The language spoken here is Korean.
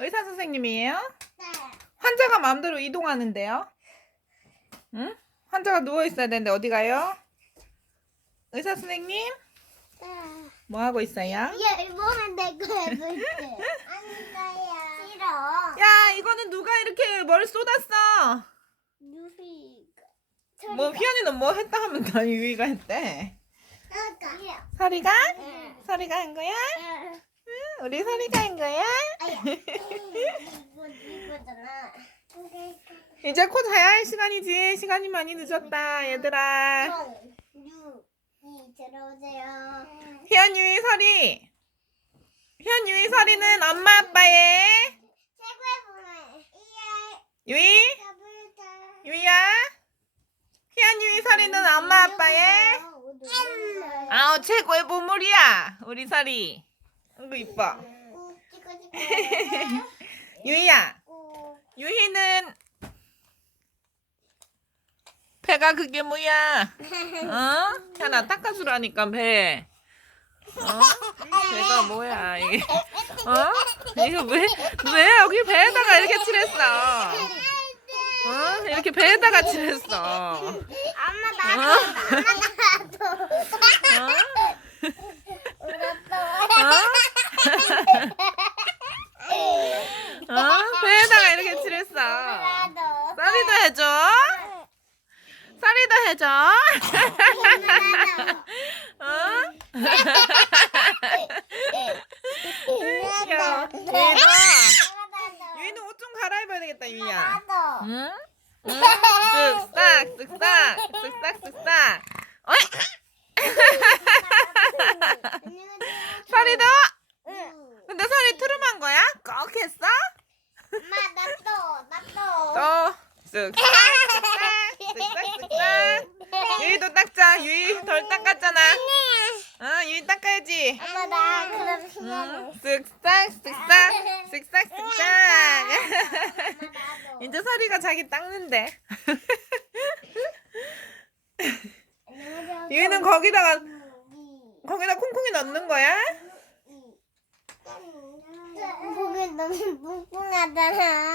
의사 선생님이에요? 네. 환자가 마음대로 이동하는데요? 응? 환자가 누워 있어야 되는데 어디 가요? 의사 선생님 뭐 하고 있어요? 야, 이번엔 내가 해볼게. 아니가야. 싫어. 야 이거는 누가 이렇게 뭘 쏟았어? 유희가. 뭐 희연이는 뭐 했다 하면 다 유이가 했대. 응. 서리가 한 거야? 응, 우리 서리가 한 거야? 아야. 이거 이거잖아. 이제 코 자야 할 시간이지. 시간이 많이 늦었다 얘들아. 형, 유, 이 들어오세요. 희연 유이 서리. 희연 유이 서리는 엄마 아빠의 최고의 분을. 이해. 유이 유이야. 희연 유이 서리는 엄마 아빠의 아우 최고의 보물이야. 우리 서리. 이거 이뻐. 유이야. 유희는 배가 그게 뭐야? 어? 현아 닦아주라니까 배. 어? 배가 뭐야 이게? 어? 이거 왜, 왜 여기 배에다가 이렇게 칠했어? 어? 이렇게 배에다가 칠했어. 엄마 어? 나도 엄마 나도 어? 어? 배에다가 이렇게 칠 했어. 나도 쌀이도 해줘. 쌀이도 해줘. 어? 귀여워. 유이도. 유이는 옷좀 갈아입어야 되겠다, 유이야. 나도 응? 응? 쓱싹, 쓱싹, 쓱싹, 쓱싹. 어이? 설이도? 근데 설이 트름한 거야? 꺽 했어? 엄마 나도 나도 또 쓱싹, 쓱싹, 쓱싹, 쓱싹. 유이도 닦자. 유이 덜 닦았잖아. 어, 유이 닦아야지. 엄마 나 그럼 응? 쓱싹, 쓱싹, 쓱싹, 쓱싹. 이제 설이가 자기 닦는데. 유이는 거기다가 거기다 콩콩이 넣는 거야? 거기 너무 뭉뭉하잖아